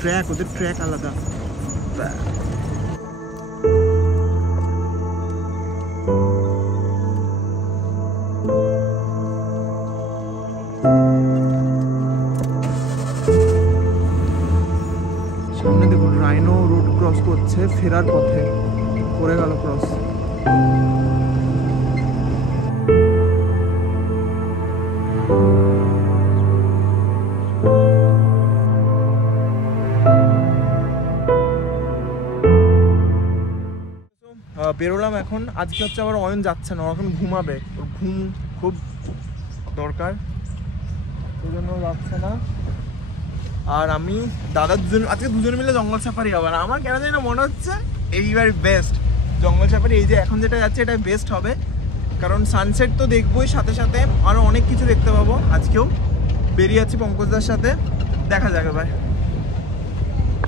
Track, ওদের track আলাদা। সামনে দেখুন রাইনো রোড ক্রস করছে ফেরার পথে, পড়ে গেল ক্রস। বেরোলাম এখন। আজকে হচ্ছে আবার অয়ন যাচ্ছে না, এখন ঘুমাবে, ওর ঘুম খুব দরকার, ওই জন্য যাচ্ছে না। আর আমি দাদা আজকে দুজন মিলে জঙ্গল সাফারি হবে। আর আমার কেন জানি না মনে হচ্ছে এইবার বেস্ট জঙ্গল সাফারি, এই যে এখন যেটা যাচ্ছে এটা বেস্ট হবে, কারণ সানসেট তো দেখবোই, সাথে সাথে আরও অনেক কিছু দেখতে পাবো। আজকেও বেরিয়ে আছি পঙ্কজদার সাথে, দেখা যাবে ভাই।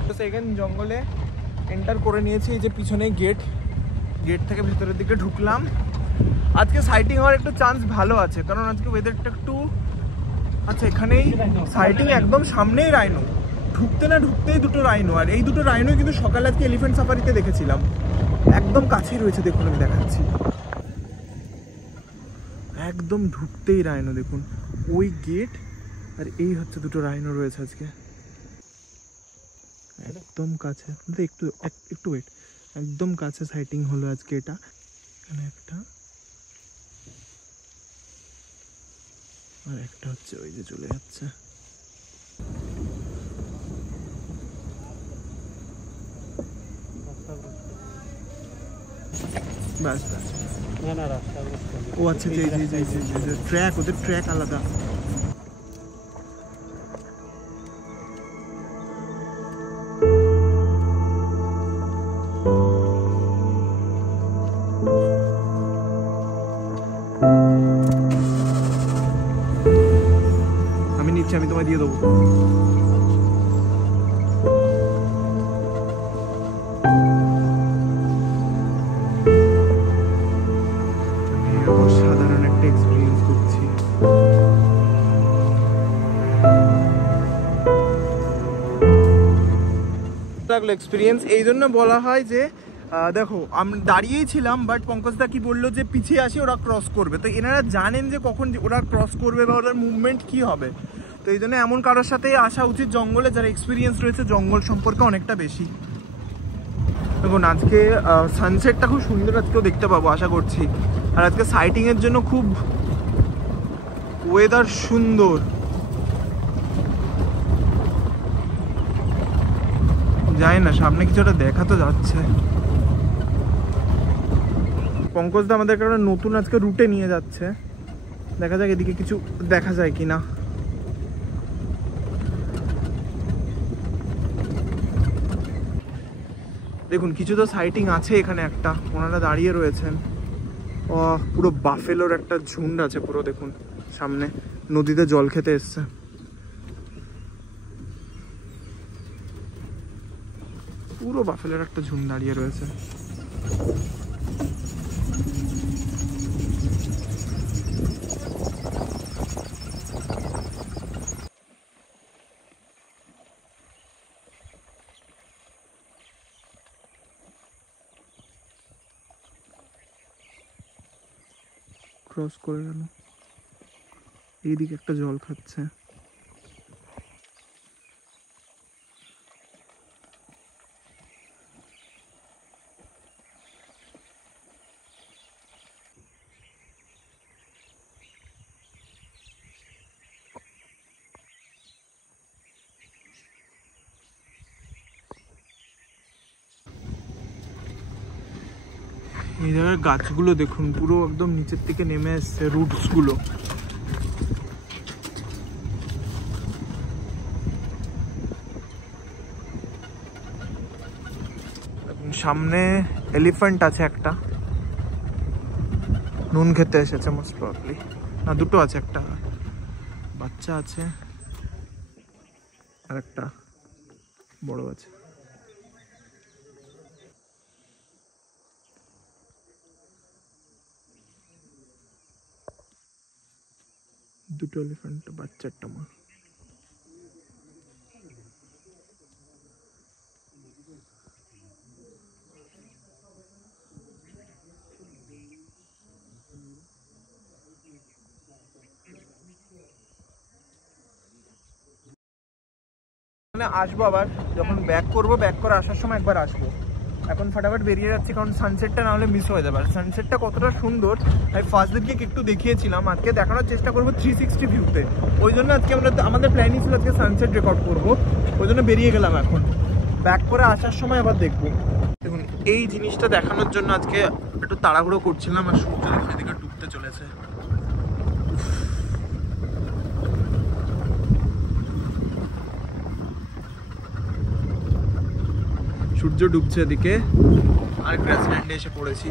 তো সেকেন্ড জঙ্গলে এন্টার করে নিয়েছি, এই যে পিছনে গেট থেকে ভেতরের দিকে ঢুকলাম। আজকে সাইটিং হওয়ার একটু চান্স ভালো আছে, কারণ আজকে ওয়েদারটা একটু আচ্ছা। এখানেই সাইটিং, একদম সামনেই রাইনো, ঢুকতে না ঢুকতেই দুটো রাইনো। আর এই দুটো রাইনো কিন্তু সকালে আজকে এলিফ্যান্ট সাফারিতে দেখেছিলাম, একদম কাছেই রয়েছে। দেখুন আমি দেখাচ্ছি, একদম ঢুকতেই রাইনো, দেখুন ওই গেট। আর এই হচ্ছে দুটো রাইনো রয়েছে আজকে একদম কাছে। একটু ওয়েট, একদম কাছে সাইটিং হলো আজকে। এটা এখানে একটা, আর একটা হচ্ছে ওই যে চলে যাচ্ছে। ব্যাস ব্যাস, ও আচ্ছা, ট্র্যাক, ওদের ট্র্যাক আলাদা। আমি নিচ্ছি, আমি তোমায় দিয়ে দেবো। সাধারণ একটা এক্সপিরিয়েন্স করছি। লাগলো এক্সপিরিয়েন্স, এই জন্য বলা হয় যে দেখো আমি দাঁড়িয়েই ছিলাম, বাট পঙ্কজদা কি বললো যে পিছিয়ে আসি ওরা ক্রস করবে। তো এনারা জানেন যে কখন ওরা ক্রস করবে বা ওদের মুভমেন্ট কি হবে। তো এই জন্য এমন কারোর সাথে আসা উচিত জঙ্গলে যারা এক্সপিরিয়েন্স রয়েছে জঙ্গল সম্পর্কে অনেকটা বেশি। দেখুন আজকে সানসেটটা খুব সুন্দর আজকেও দেখতে পাবো আশা করছি। আর আজকে সাইটিংয়ের জন্য খুব ওয়েদার সুন্দর। জানি না সামনে কিছু একটা দেখা তো যাচ্ছে। পঙ্কজদা আমাদের কারণে নতুন আজকে রুটে নিয়ে যাচ্ছে, দেখা যাক এদিকে কিছু দেখা যায় কিনা। দেখুন কিছু তো সাইটিং আছে এখানে, একটা ওনারা দাঁড়িয়ে রয়েছেন। ও পুরো বাফেলোর একটা ঝুন্ড আছে পুরো, দেখুন সামনে নদীতে জল খেতে এসছে। পুরো বাফেলোর একটা ঝুন্ড দাঁড়িয়ে রয়েছে। ক্রস করে গেল, এইদিকে একটা জল খাচ্ছে। এই জায়গার গাছগুলো দেখুন পুরো একদম নিচের থেকে নেমে এসছে রুটস গুলো। সামনে এলিফ্যান্ট আছে একটা, নুন খেতে এসেছে মোস্ট প্রবাবলি। না দুটো আছে, একটা বাচ্চা আছে আর একটা বড় আছে। দুটো এলিফ্যান্ট, বাচ্চা একটা মা। মানে আসবো আবার, যখন ব্যাক করবো, ব্যাক করে আসার সময় একবার আসবো। এখন ফাটাফাট বেরিয়ে যাচ্ছি, কারণ সানসেটটা না হলে মিস হয়ে যাবে। আর সানসেটটা কতটা সুন্দর আমি ফার্স্ট দিনকে একটু দেখিয়েছিলাম, আজকে দেখানোর চেষ্টা করবো 360 ভিউতে। ওই জন্য আজকে আমাদের প্ল্যানিং ছিল আজকে সানসেট রেকর্ড করবো, ওই জন্য বেরিয়ে গেলাম। এখন ব্যাক করে আসার সময় আবার দেখবো। দেখুন এই জিনিসটা দেখানোর জন্য আজকে একটু তাড়াহুড়ো করছিলাম, আর সূর্য এদিকে ডুবতে চলেছে। সূর্য ডুবছে এদিকে, আর গ্রাসল্যান্ডে এসে পড়েছি।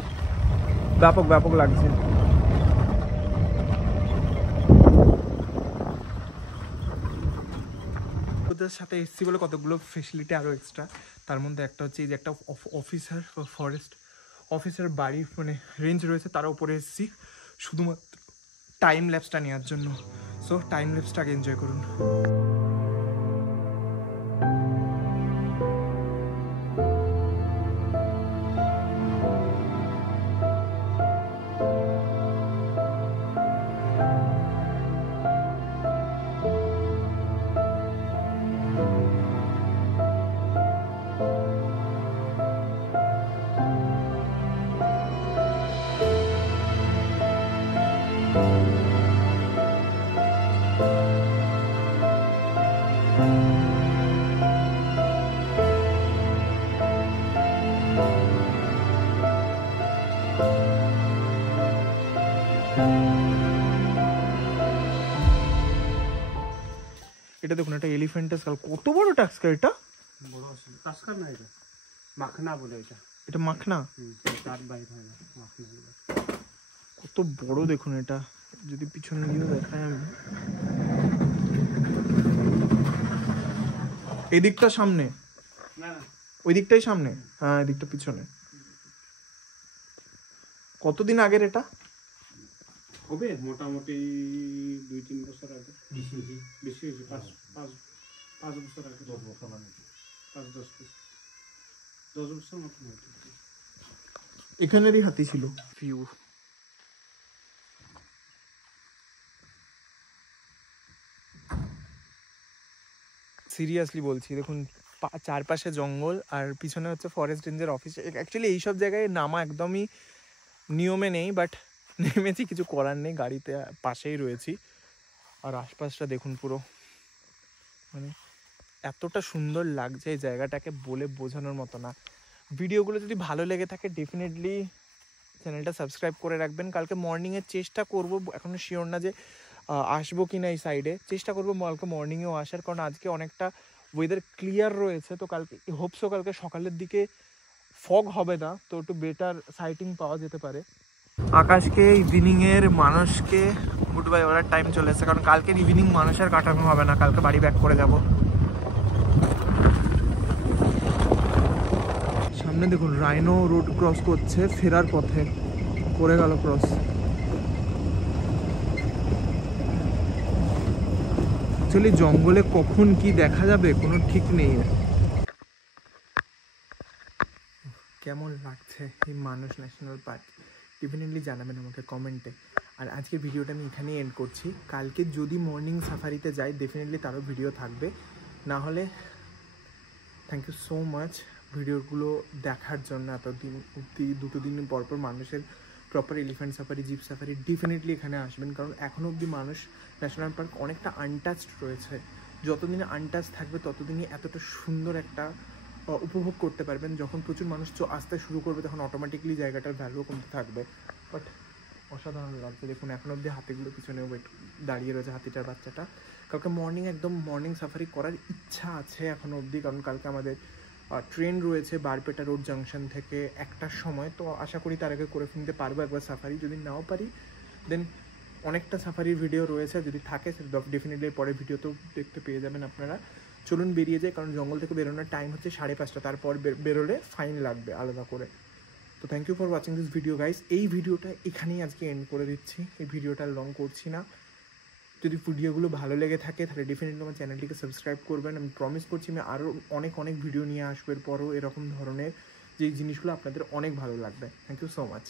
ব্যাপক লাগছে। ওদের সাথে এসছি বলে কতগুলো ফেসিলিটি আরও এক্সট্রা। তার মধ্যে একটা হচ্ছে এই যে একটা অফিসার বা ফরেস্ট অফিসার বাড়ি মানে রেঞ্জ রয়েছে, তার উপরে এসেছি শুধুমাত্র টাইম ল্যাপসটা নেওয়ার জন্য। সো টাইম ল্যাপসটাকে এনজয় করুন। এটা দেখুন, এটা এলিফ্যান্টাস স্কাল। কত বড় টাস্কার এটা? বড় আছে টাস্কার না, এটা মাখনা বলে। এটা মাখনা, তার বাইরে হয় না মাখনা। কত বড় দেখুন এটা। যদি পিছনে গিয়ে দেখাই আমি, এই দিকটা সামনে না, ওই দিকটাই সামনে, হ্যাঁ এই দিকটা পিছনে। কতদিন আগের এটা হবে? মোটামুটি 2-3 বছর আগে। বেশি হয়েছে, 5 বছর আগে। 10 বছর মানে 10 বছর মতো। এখানেরই হাতি ছিল। ভিউ সিরিয়াসলি বলছি, দেখুন চারপাশে জঙ্গল আর পিছনে হচ্ছে ফরেস্ট রেঞ্জের অফিস। অ্যাকচুয়ালি এইসব জায়গায় নামা একদমই নিয়মে নেই, বাট নেমেছি, কিছু করার নেই, গাড়িতে পাশেই রয়েছি। আর আশপাশটা দেখুন, পুরো মানে এতটা সুন্দর লাগছে এই জায়গাটাকে, বলে বোঝানোর মতো না। ভিডিওগুলো যদি ভালো লেগে থাকে ডেফিনেটলি চ্যানেলটা সাবস্ক্রাইব করে রাখবেন। কালকে মর্নিংয়ের চেষ্টা করব, এখনও শিওর না যে আসবো কি না এই সাইডে, চেষ্টা করবো কালকে মর্নিংয়েও আসার, কারণ আজকে অনেকটা ওয়েদার ক্লিয়ার রয়েছে। তো কালকে হোপসো কালকে সকালের দিকে ফগ হবে না, তো একটু বেটার সাইটিং পাওয়া যেতে পারে। আকাশকে, ইভিনিংয়ের মানুষকে গুড বাই বলার টাইম চলে এসেছে, কারণ কালকের ইভিনিং মানুষের কাটানো হবে না, কালকে বাড়ি ব্যাক করে যাব। সামনে দেখুন রাইনো রোড ক্রস করছে ফেরার পথে, করে গেল ক্রস। অ্যাকচুয়ালি জঙ্গলে কখন কি দেখা যাবে কোনো ঠিক নেই। কেমন লাগছে এই মানস ন্যাশনাল পার্ক ডেফিনেটলি জানাবেন আমাকে কমেন্টে। আর আজকের ভিডিওটা আমি এখানেই এন্ড করছি। কালকে যদি মর্নিং সাফারিতে যাই ডেফিনেটলি তারও ভিডিও থাকবে, না হলে থ্যাংক ইউ সো মাচ ভিডিওগুলো দেখার জন্য। এতদিন অব্দি 2 দিন পরপর মানুষের proper elephant safari, zip safari definitely এখানে আসবেন, কারণ এখনও অবধি মানস ন্যাশনাল পার্ক অনেকটা আনটাচড রয়েছে। যতদিন আনটাচ থাকবে ততদিনই এতটা সুন্দর একটা উপভোগ করতে পারবেন। যখন প্রচুর মানুষ আসতে শুরু করবে তখন অটোমেটিকলি জায়গাটার ভ্যালুও কমতে থাকবে। বাট অসাধারণ লাগছে, দেখুন এখন অবধি হাতিগুলো পিছনে ওয়েট দাঁড়িয়ে রয়েছে, হাতিটার বাচ্চাটা। কালকে একদম মর্নিং সাফারি করার ইচ্ছা আছে এখনও অবধি, কারণ কালকে আমাদের ট্রেন রয়েছে বারপেটা রোড জাংশন থেকে 1টার সময়। তো আশা করি তার আগে করে ফেলতে পারবো একবার সাফারি। যদি নাও পারি দেন অনেকটা সাফারির ভিডিও রয়েছে, যদি থাকে সেটা ডেফিনেটলি পরের ভিডিওতেও দেখতে পেয়ে যাবেন আপনারা। চলুন বেরিয়ে যায়, কারণ জঙ্গল থেকে বেরোনোর টাইম হচ্ছে 5:30, তারপর বেরোলে ফাইন লাগবে আলাদা করে। তো thank you for watching this video guys. এই ভিডিওটা এখানেই আজকে এন্ড করে দিচ্ছি, এই ভিডিওটা লং করছি না। যদি ভিডিওগুলো ভালো লেগে থাকে তাহলে ডেফিনেটলি আমার চ্যানেলটিকে সাবস্ক্রাইব করবেন। আমি প্রমিস করছি আমি আরও অনেক ভিডিও নিয়ে আসবো এরপরও এরকম ধরনের, যে জিনিসগুলো আপনাদের অনেক ভালো লাগবে। Thank you so much.